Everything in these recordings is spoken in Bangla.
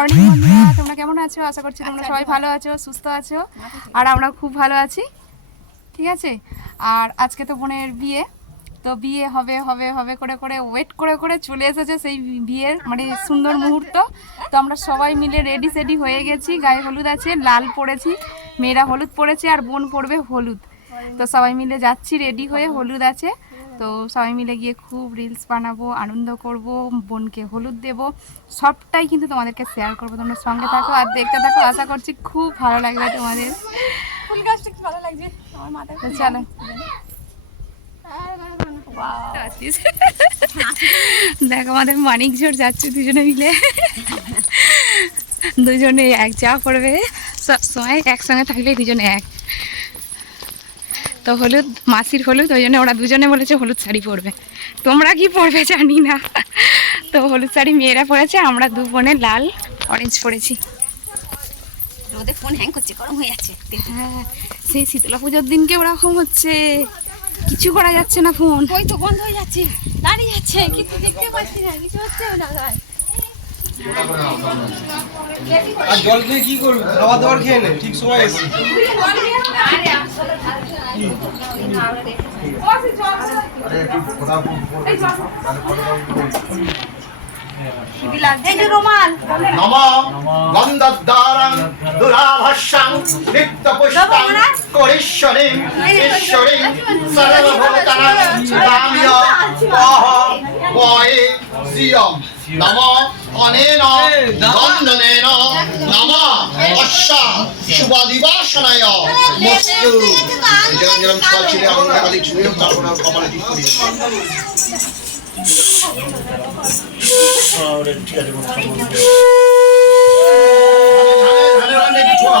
মর্নিং বন্ধুরা তোমরা কেমন আছো? আশা করছি তোমরা সবাই ভালো আছো, সুস্থ আছো, আর আমরা খুব ভালো আছি। ঠিক আছে? আর আজকে তো বোনের বিয়ে, তো বিয়ে হবে হবে হবে করে করে ওয়েট করে করে চলে এসেছে সেই বিয়ের মানে সুন্দর মুহূর্ত। তো আমরা সবাই মিলে রেডি সেডি হয়ে গেছি, গায়ে হলুদ আছে, লাল পরেছি, মেয়েরা হলুদ পরেছে, আর বোন পরবে হলুদ। তো সবাই মিলে যাচ্ছি রেডি হয়ে, হলুদ আছে। তো সবাই মিলে গিয়ে খুব রিলস বানাবো আনন্দ করব বোনকে হলুদ দেব সবটাই কিন্তু তোমাদেরকে শেয়ার করব। তোমরা সঙ্গে থাকো আর দেখতে থাকো। আশা করছি খুব ভালো লাগবে তোমাদের। ফুল গাছটা ভালো লাগছে। আমার মাথায় তো চলো। দেখ আমাদের মানিক ঝোর যাচ্ছে দুজনে মিলে। দুজনে এক যা পড়বে সব সময় একসঙ্গে থাকলে দুজনে এক। তো হলুদ মাসির হলুদ ওই জন্য ওরা দুজনে বলেছে হলুদ শাড়ি পরবে। তোমরা কি পরবে জানি না। তো হলুদ শাড়ি মেয়েরা পরেছে আমরা দু বোনে লাল অরেঞ্জ পরেছি। রোদে ফোন হ্যাং করছে গরম হয়ে যাচ্ছে। হ্যাঁ সেই শীতলা পুজোর দিনকে ওরকম হচ্ছে। কিছু করা যাচ্ছে না ফোন ওই তো বন্ধ হয়ে যাচ্ছে দাঁড়িয়ে যাচ্ছে কিন্তু দেখতে পাচ্ছি না কিছু হচ্ছে না আর জল খেয়ে কি করবি? খাবার দাবার খেয়ে নে ঠিক সময় এসে। এই যে রোমাল নম গন্ধদ্বারং করিশ্বরীং ঈশ্বরীং সর্বভূতানাং রাম্য অহং বয়ে শ্রিয়ম নম অনেন গন্ধনেন নম অশ্ব শুভদিবাসনায়। মস্তু যেরকম যেরকম ছয় ছিল এমন টাকা ছুঁয়ে তারপর আর কপালে ঠিক করি ধানে কিছু না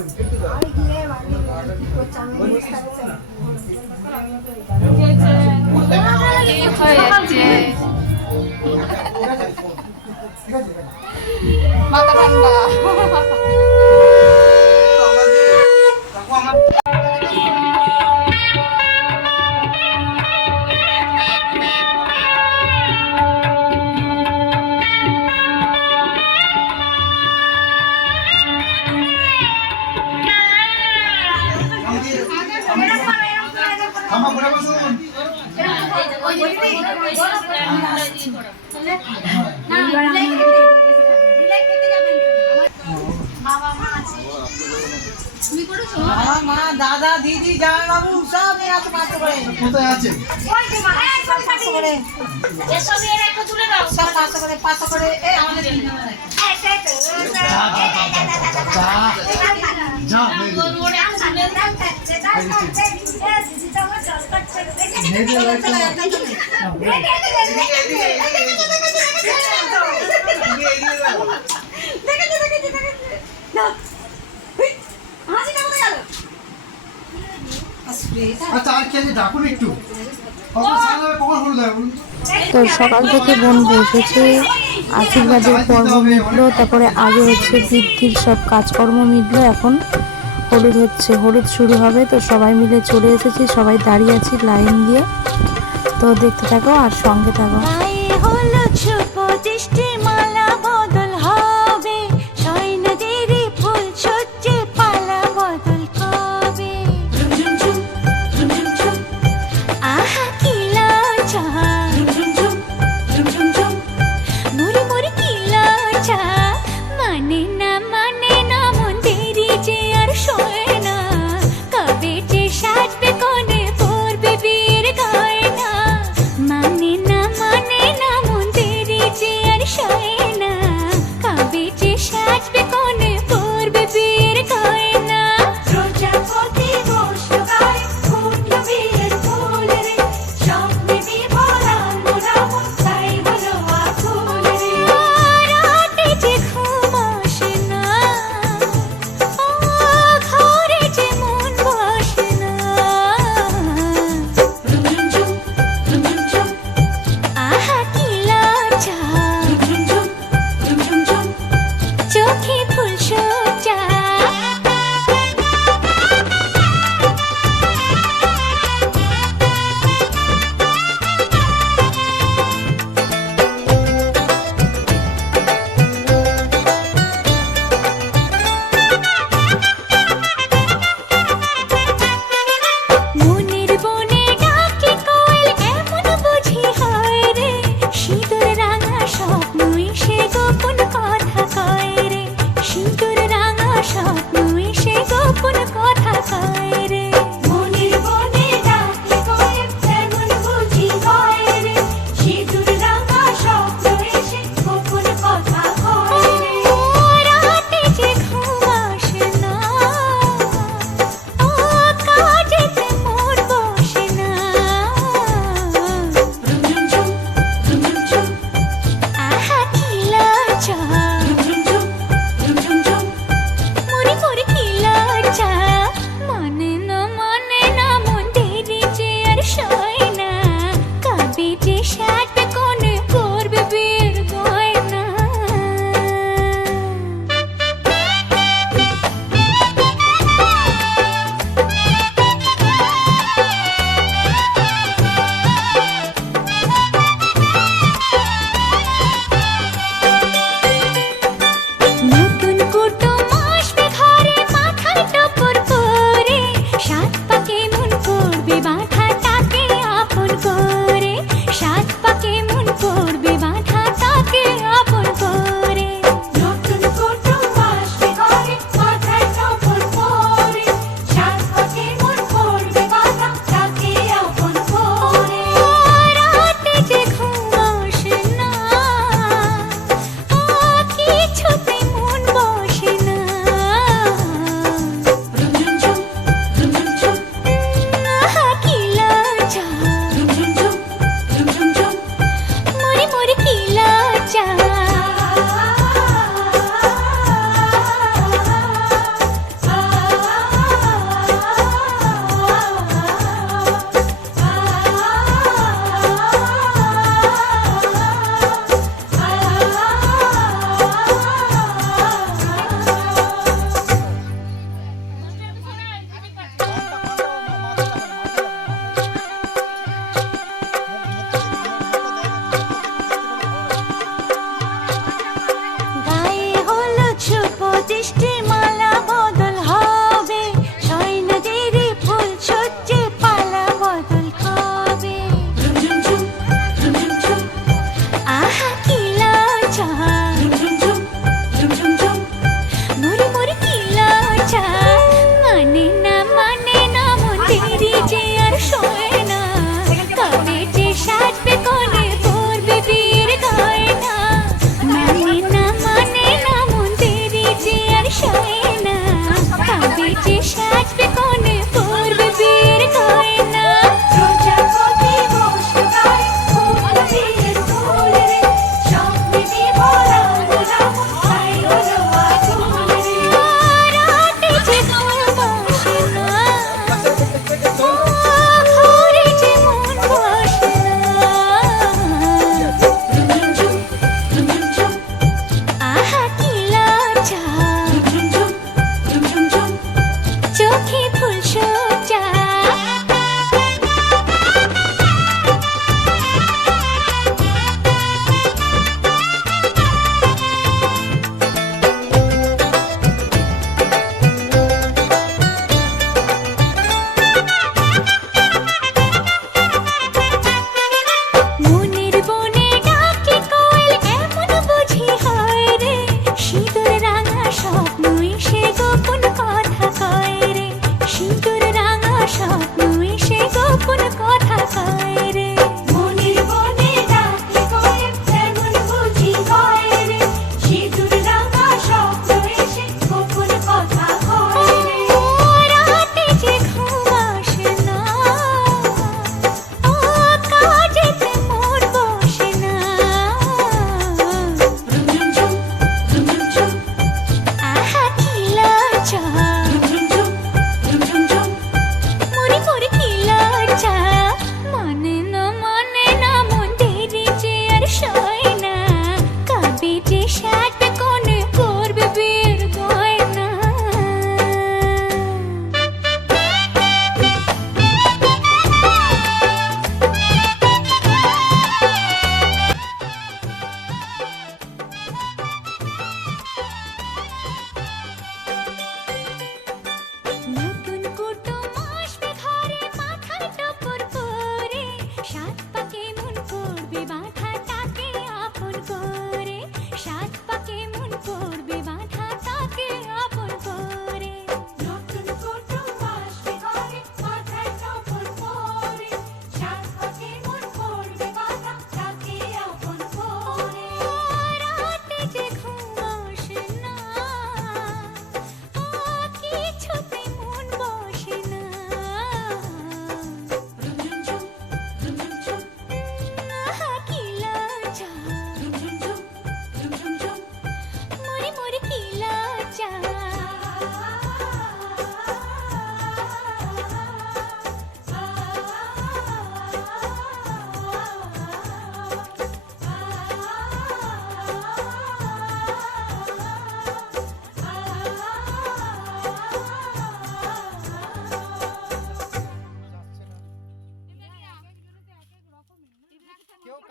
ও। কি হয়ে যাচ্ছে মাথা ঠান্ডা আমার মা দাদা দিদি জামাই বাবু সব এরা তো করে কোথায় আছেন পাঁচশো করে সব পাঁচশো করে পাঁচশো করে এই আমাদের তিন জনের দেয়। যা আচ্ছা আর কে আছে ডাকুন একটু। তো? তো সকাল থেকে বোন বসেছে আশীর্বাদের পর্ব মিটলো তারপরে আগে হচ্ছে বৃদ্ধির সব কাজকর্ম মিটলো এখন হলুদ হচ্ছে হলুদ শুরু হবে তো সবাই মিলে চলে এসেছি সবাই দাঁড়িয়ে আছি লাইন দিয়ে। তো দেখতে থাকো আর সঙ্গে থাকো।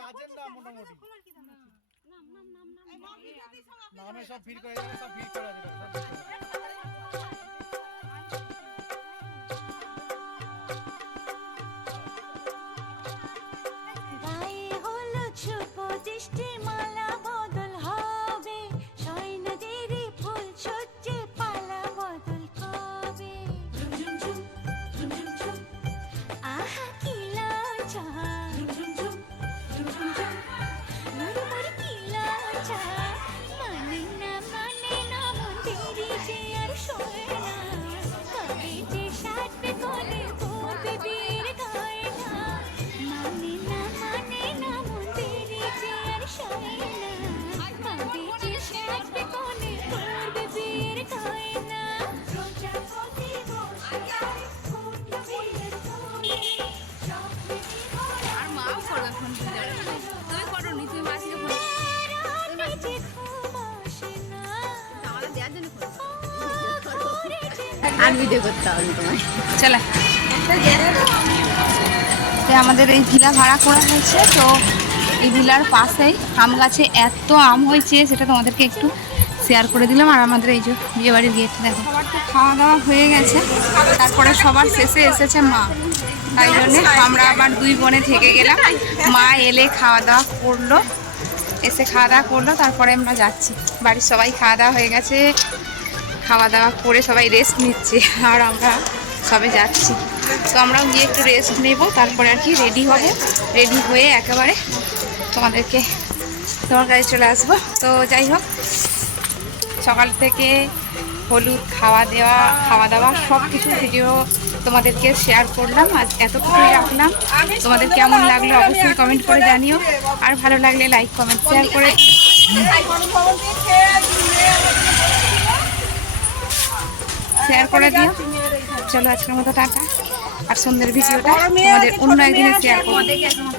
কাজের না মোটামুটি। নামে সব ভিড় করে সব ভিড় করা আর ভিডিও করতে হবে তোমার চলে। আমাদের এই ভিলা ভাড়া করা হয়েছে তো এই ভিলার পাশেই আম গাছে এত আম হয়েছে সেটা তোমাদেরকে একটু শেয়ার করে দিলাম। আর আমাদের এই যে বিয়ে বাড়ির গেট দেখো। সবার তো খাওয়া দাওয়া হয়ে গেছে। তারপরে সবার শেষে এসেছে মা। তাই জন্য আমরা আবার দুই বোনে থেকে গেলাম। মা এলে খাওয়া দাওয়া করল এসে খাওয়া দাওয়া করল তারপরে আমরা যাচ্ছি। বাড়ির সবাই খাওয়া দাওয়া হয়ে গেছে। খাওয়া দাওয়া করে সবাই রেস্ট নিচ্ছে, আর আমরা সবে যাচ্ছি। তো আমরাও গিয়ে একটু রেস্ট নেব, তারপরে আর কি রেডি হব। রেডি হয়ে একেবারে তোমাদেরকে তোমার কাছে চলে আসব। তো যাই হোক, সকাল থেকে হলুদ খাওয়া দেওয়া খাওয়া দাওয়া সব কিছু ভিডিও তোমাদেরকে শেয়ার করলাম। আজ এতটুকুই রাখলাম। তোমাদের কেমন লাগল অবশ্যই কমেন্ট করে জানিও। আর ভালো লাগলে লাইক কমেন্ট শেয়ার করে শেয়ার করে দিও। চলো আজকের মতো টাটা। আর সুন্দর ভিডিওটা আমাদের অন্য একদিনে শেয়ার করব।